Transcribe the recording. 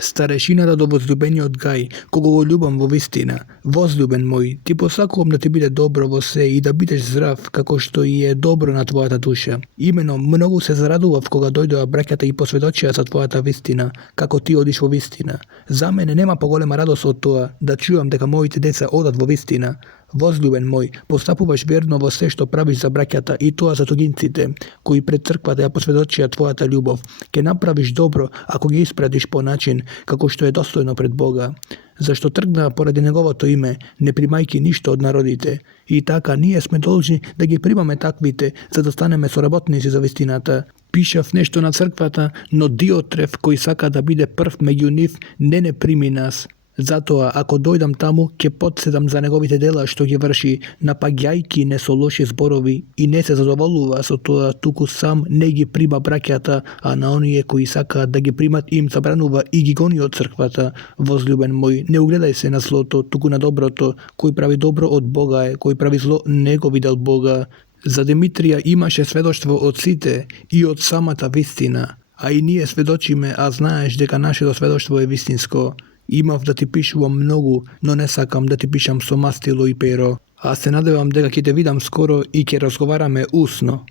Старешината до возлюбениот Гај, кого го љубам во вистина. Возлюбен мој, ти посакувам да ти биде добро во се и да бидеш здрав, како што и е добро на твојата душа. Имено, многу се зарадував кога дојдоа браќата и посведочија за твојата вистина, како ти одиш во вистина. За мене нема поголема радост од тоа да чувам дека моите деца одат во вистина. Возлюбен мој, постапуваш верно во се што правиш за браќата и тоа за тугинците, кои пред црквата ја посведочија твојата љубов. Ке направиш добро ако ги испратиш по начин како што е достојно пред Бога. Зашто тргнаа поради неговото име, не примајки ништо од народите. И така, ние сме должни да ги примаме таквите, за да станеме соработници за вистината. Пишав нешто на црквата, но Диотреф, кој сака да биде прв меѓу нив, не прими нас. Затоа, ако дојдам таму, ќе потседам за неговите дела што ги врши, напаѓајки не со лоши зборови и не се задоволува со тоа, туку сам не ги прима браќата, а на оние кои сакаат да ги примат им забранува и ги гони од црквата. Возлюбен мој, не угледај се на злото, туку на доброто. Кој прави добро од Бога е, кој прави зло не го видел Бога. За Димитрија имаше сведоштво од сите и од самата вистина, а и ние сведочиме, а знаеш дека нашето сведоштво е вистинско. Имав да ти пишувам многу, но не сакам да ти пишам со мастило и перо. А се надевам дека ќе те видам скоро и ќе разговараме усно.